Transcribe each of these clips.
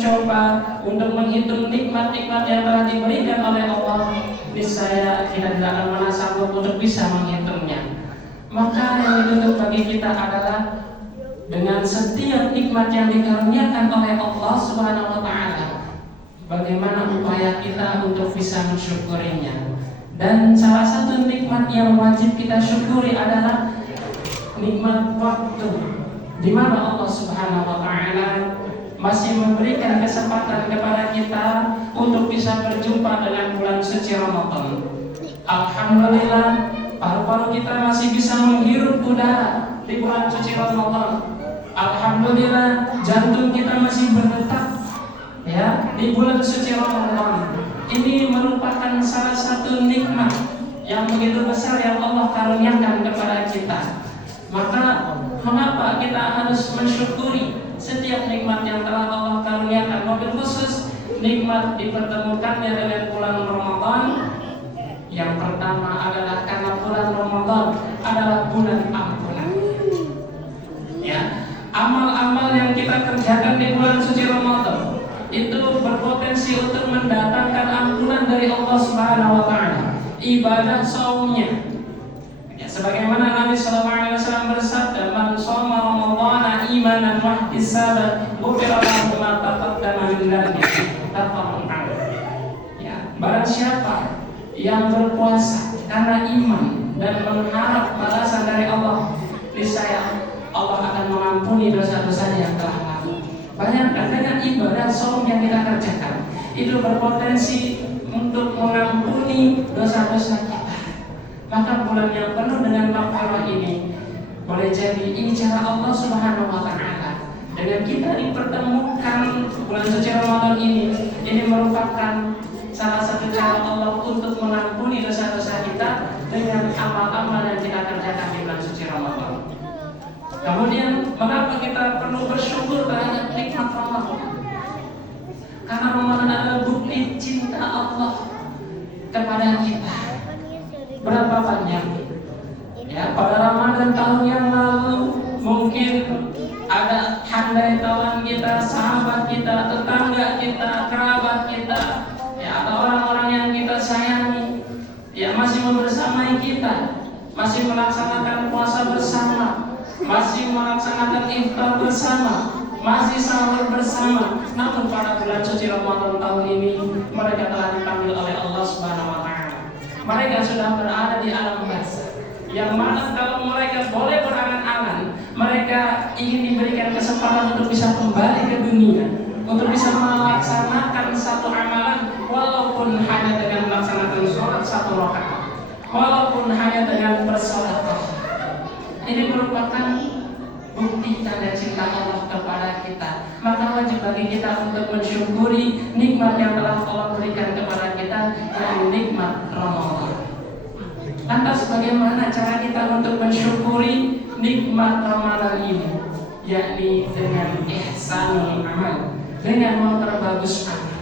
mencoba untuk menghitung nikmat-nikmat yang telah diberikan oleh Allah, niscaya kita tidak akan pernah sanggup untuk bisa menghitungnya. Maka yang dituntut bagi kita adalah dengan setiap nikmat yang dikaruniakan oleh Allah Subhanahu wa taala, bagaimana upaya kita untuk bisa mensyukurinya. Dan salah satu nikmat yang wajib kita syukuri adalah nikmat waktu, di mana Allah Subhanahu wa taala masih memberikan kesempatan kepada kita untuk bisa berjumpa dengan bulan suci Ramadan. Alhamdulillah, paru-paru kita masih bisa menghirup udara di bulan suci Ramadan. Alhamdulillah, jantung kita masih berdetak ya di bulan suci Ramadan. Ini merupakan salah satu nikmat yang begitu besar yang Allah karuniakan kepada kita. Maka mengapa kita harus mensyukuri setiap nikmat yang telah Allah karuniakan, wabil khusus nikmat dipertemukannya dengan bulan Ramadan. Yang pertama adalah karena bulan Ramadan adalah bulan ampunan. Ya, amal-amal yang kita kerjakan di bulan suci Ramadan itu berpotensi untuk mendatangkan ampunan dari Allah Subhanahu wa taala. Ibadah saumnya, ya, sebagaimana Nabi sallallahu alaihi wasallam bersabda, "Man shoma Ramadhana imanan wa ihtisaban, ghufira lahu ma taqaddama min dhanbihi." Ya, barang siapa yang berpuasa karena iman dan mengharap balasan dari Allah, niscaya Allah akan mengampuni dosa-dosa yang telah lalu. Bayangkan dengan ibadah saum yang kita kerjakan, itu berpotensi untuk mengampuni dosa-dosa kita. Maka bulan yang penuh dengan maghfirah ini boleh jadi ini cara Allah Subhanahu wa taala. Dengan kita dipertemukan bulan suci Ramadan ini merupakan salah satu cara Allah untuk mengampuni dosa-dosa kita dengan amal-amal yang kita kerjakan di bulan suci Ramadan. Kemudian mengapa kita perlu bersyukur terhadap nikmat Ramadan? Karena Ramadan adalah bukti cinta Allah kepada kita. Berapa banyak ya pada Ramadan tahun yang lalu mungkin ada handai tawan kita, sahabat kita, tetangga kita, kerabat kita, ya, atau orang-orang yang kita sayangi, ya, masih membersamai kita, masih melaksanakan puasa bersama, masih melaksanakan iftar bersama, masih sahur bersama. Namun pada bulan suci Ramadan tahun ini mereka telah dipanggil oleh Allah Subhanahu wa taala. Mereka sudah berada di alam barzakh, yang mana kalau mereka boleh berangan-angan, mereka ingin diberikan kesempatan untuk bisa kembali ke dunia, untuk bisa melaksanakan satu amalan, walaupun hanya dengan melaksanakan sholat satu rakaat, walaupun hanya dengan bersedekah. Ini merupakan bukti tanda cinta Allah kepada kita. Maka wajib bagi kita untuk mensyukuri nikmat yang telah Allah berikan kepada kita, yaitu nikmat Ramadan. Lantas bagaimana cara kita untuk mensyukuri nikmat Ramadan ini? Yakni dengan ihsanul amal, dengan memperbagus amal.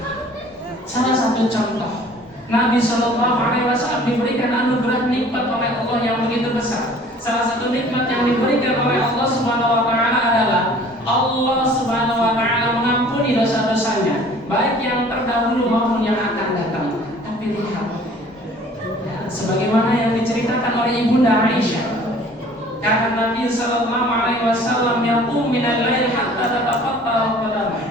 Salah satu contoh, Nabi Shallallahu Alaihi Wasallam diberikan anugerah nikmat oleh Allah yang begitu besar. Salah satu nikmat yang diberikan oleh Allah Subhanahu Wa Taala adalah Allah Subhanahu Wa Taala mengampuni dosa-dosanya, baik yang terdahulu maupun yang akan datang. Tapi lihat, ya, sebagaimana yang diceritakan oleh Ibunda Aisyah, karena Nabi Shallallahu Alaihi Wasallam yaqum min al-lail hatta tatafattara qadamah.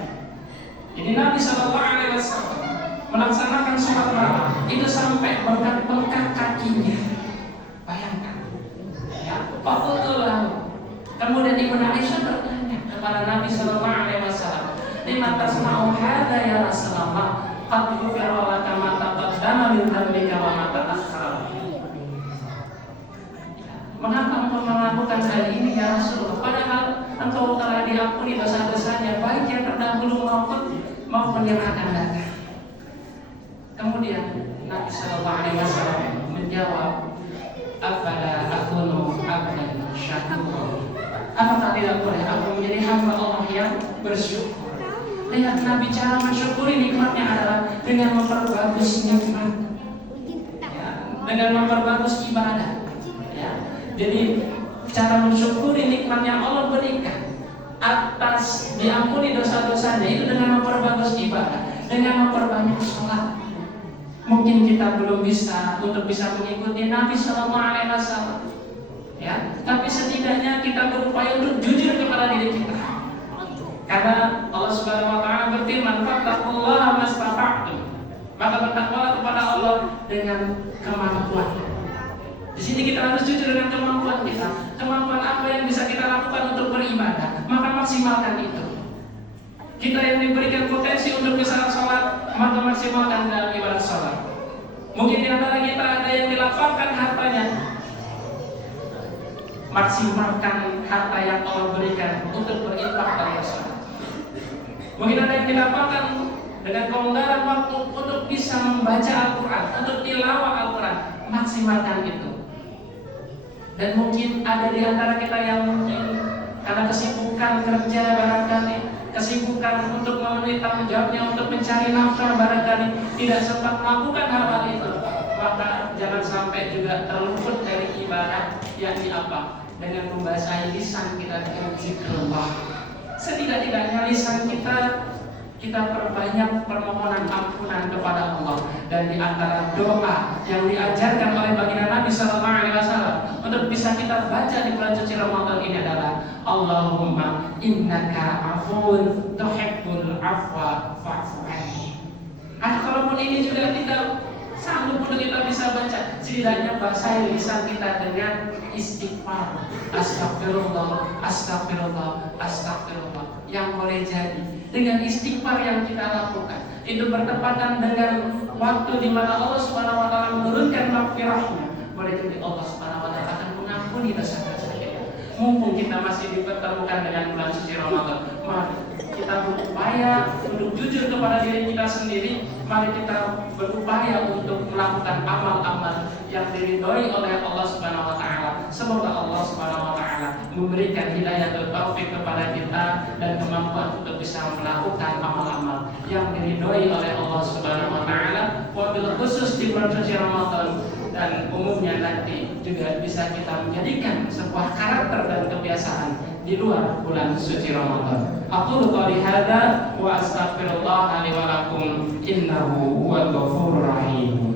Ini Nabi Shallallahu Alaihi Wasallam melaksanakan sholat malam itu sampai bengkak-bengkak kakinya. Bayangkan, ya, fakutulah. Kemudian Ibunda Aisyah bertanya kepada Nabi Shallallahu Alaihi Wasallam, lima tasma'u hadza ya Rasulullah, qad ghufira laka ma taqaddama min dzambika wa ma ta'akhkhara. Mengapa engkau melakukan hal ini ya Rasulullah? Padahal engkau telah diampuni dosa-dosanya, baik yang terdahulu maupun yang akan datang. Kemudian Nabi Sallallahu Alaihi Wasallam menjawab, afala akunu abdan syakur. Apakah tidak boleh aku menjadi hamba Allah yang bersyukur? Lihat Nabi, cara mensyukuri nikmatnya adalah dengan memperbagus nikmat, ya, dengan memperbagus ibadah. Ya. Jadi cara mensyukuri nikmat yang Allah berikan atas diampuni dosa-dosanya itu dengan memperbagus dengan memperbanyak sholat. Mungkin kita belum bisa untuk bisa mengikuti Nabi Sallallahu Alaihi Wasallam, ya. Tapi setidaknya kita berupaya untuk jujur kepada diri kita. Karena Allah Subhanahu Wa Taala berfirman, "Fattaqullaha mastata'tum." Maka bertakwalah kepada Allah dengan kemampuan. Di sini kita harus jujur dengan kemampuan kita. Kemampuan apa yang bisa kita lakukan untuk beribadah, maka maksimalkan itu. Kita yang diberikan potensi untuk bisa sholat, maka maksimalkan dalam ibadah sholat. Mungkin di antara kita ada yang dilapangkan hartanya, maksimalkan harta yang Allah berikan untuk berinfak dalam sholat. Mungkin ada yang dilapangkan dengan kelonggaran waktu untuk bisa membaca Al-Quran, untuk tilawah Al-Quran, maksimalkan itu. Dan mungkin ada di antara kita yang mungkin karena kesibukan kerja barangkali, kesibukan untuk memenuhi tanggung jawabnya untuk mencari nafkah barangkali tidak sempat melakukan hal itu, maka jangan sampai juga terluput dari ibadah, yakni apa? Dengan membasahi lisan kita dengan zikrullah. Setidak-tidaknya lisan kita perbanyak permohonan ampunan kepada Allah. Dan di antara doa yang diajarkan oleh baginda Nabi Sallallahu Alaihi Wasallam untuk bisa kita baca di bulan suci Ramadan ini adalah Allahumma innaka afuwun tuhibbul afwa fa'fu anni. Kalaupun ini juga tidak sanggup untuk kita bisa baca, setidaknya basahi lisan kita dengan istighfar. Astagfirullah, astagfirullah, astagfirullah. Yang boleh jadi dengan istighfar yang kita lakukan itu bertepatan dengan waktu di mana Allah Subhanahu Wa Taala menurunkan maghfirahnya. Boleh jadi Allah Subhanahu Wa Taala akan mengampuni dosa-dosa kita. Mumpung kita masih dipertemukan dengan bulan suci Ramadan, mari kita berupaya untuk jujur kepada diri kita sendiri. Mari kita berupaya untuk melakukan amal-amal yang diridhoi oleh Allah Subhanahu Wa Taala. Semoga Allah Subhanahu Wa Taala memberikan hidayah dan taufik kepada kita dan kemampuan untuk bisa melakukan amal-amal yang diridhoi oleh Allah Subhanahu Wa Taala. Wabil khusus di bulan suci Ramadan dan umumnya nanti juga bisa kita menjadikan sebuah karakter dan kebiasaan di luar bulan suci Ramadan. Aqulu qouli hadza wa astaghfirullah li wa lakum innahu huwal ghafurur rahim.